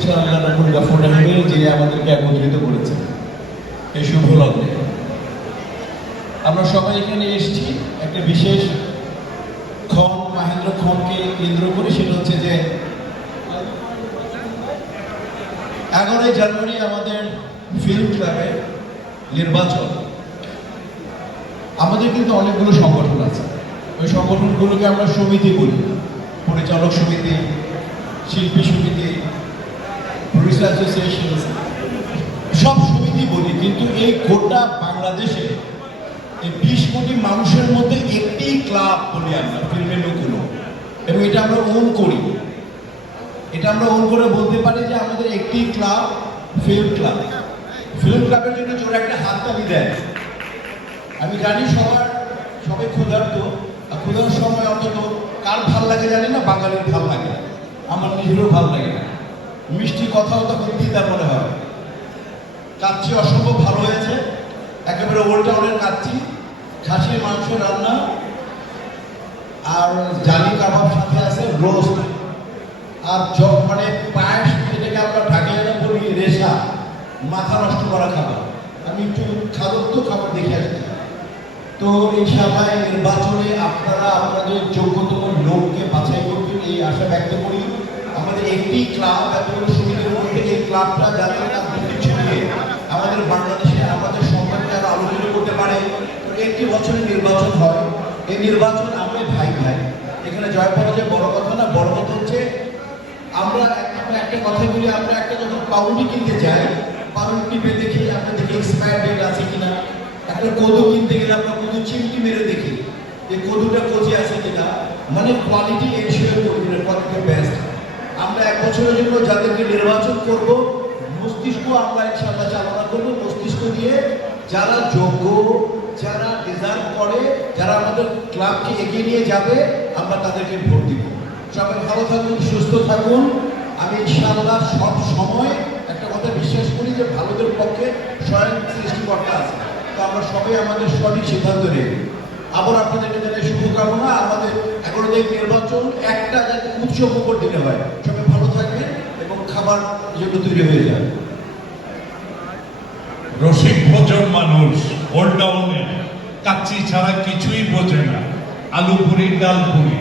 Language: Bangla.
প্রশংসা আল্লাহ রাব্বুল গফুর রহিমের, যিনি আমাদেরকে একত্রিত করেছেন এই শুভ লগ্নে। আমরা সবাই এখানে এসেছি একটা বিশেষ ক্ষণ, মাহেন্দ্র ক্ষণকে কেন্দ্র করে। সেটা হচ্ছে যে 11ই জানুয়ারি আমাদের ফিল্ম ক্লাবের নির্বাচন। আমাদের কিন্তু অনেকগুলো সংগঠন আছে, ওই সংগঠনগুলোকে আমরা সমিতি বলি, পরিচালক সমিতি, শিল্পী সমিতি, প্রডিউসার অ্যাসোসিয়েশন, সব সমিতি বলি। কিন্তু এই গোটা বাংলাদেশে এই 20 কোটি মানুষের মধ্যে একটি ক্লাব বলি আমরা, ফিল্মের লোকগুলো, এবং এটা আমরা ওন করি। এটা আমরা ওন করে বলতে পারি যে আমাদের একটি ক্লাব ফিল্ম ক্লাব। ফিল্ম ক্লাবের জন্য জোরে একটা হাততালি দেয়। আমি জানি সবাই ক্ষুধার্ত, আর ক্ষুধার সময় অন্তত কার ভাল লাগে জানি না, বাঙালির ভাল লাগে, আমার নিজেরও ভাল লাগে না। মিষ্টি কথাও তখন তিতা মনে হয়। কাচ্চি অসম্ভব ভালো হয়েছে, একেবারে ওল্ড টাউনের কাচ্চি, খাসির মাংস রান্না, আর জালি কাবাব, সাথে আছে রোস্ট, আর মানে পায়েস, যেটাকে আমরা ঢাকায় বলি রেশা, মাথা নষ্ট করা খাবার। আমি একটু খাবার দেখে আসছি। তো এই সভায় নির্বাচনে আপনারা আপনাদের যোগ্যতম লোককে বাছাই করবেন, এই আশা ব্যক্ত করি। আমাদের একটি ক্লাব, এতগুলো সমিতির মধ্যে এই ক্লাবটা যাতে তার দুটি ছড়িয়ে আমাদের বাংলাদেশে আমাদের সম্পর্কে আরো আলোচনা করতে পারে। একটি বছরে নির্বাচন হয়, এই নির্বাচন আমরা ভাই ভাই, এখানে জয় পরাজয় বড় কথা না। বড় কথা হচ্ছে আমরা একটা কথা বলি, আমরা একটা যখন পাউরুটি কিনতে যাই, পাউরুটি টিপে দেখি, আমরা দেখি এক্সপায়ার ডেট আছে কিনা। একটা কদু কিনতে গেলে আমরা কদু চিমটি মেরে দেখি যে কদুটা কচি আছে কিনা, মানে কোয়ালিটি এনশিওর করি, কোয়ালিটি বেস্ট। আমরা 1 বছরের জন্য যাদেরকে নির্বাচন করব, মস্তিষ্ক আমরা ইনশাআল্লাহ চালনা করবো। মস্তিষ্ক দিয়ে যারা যোগ্য, যারা ডিজার্ভ করে, যারা আমাদের ক্লাবকে এগিয়ে নিয়ে যাবে, আমরা তাদেরকে ভোট দিব। সবাই ভালো থাকুন, সুস্থ থাকুন। আমি ইনশাআল্লাহ সব সময় একটা কথা বিশ্বাস করি যে ভালোদের পক্ষে স্বয়ং সৃষ্টিকর্তা আছে। তো আমরা সবাই আমাদের সঠিক সিদ্ধান্ত নেব। আবার আপনাদেরকে জানাই শুভকামনা। আমাদের 11 তারিখ নির্বাচন, একটা যাতে উৎসব উপর দিতে হয়। সবাই ভালো থাকবেন এবং খাবার জন্য তৈরি হয়ে যাবে। রসিক ভোজন মানুষ, ওল্ড টাউনে কাচ্চি ছাড়া কিছুই বোঝে না, আলু পুরি, ডাল পুরি।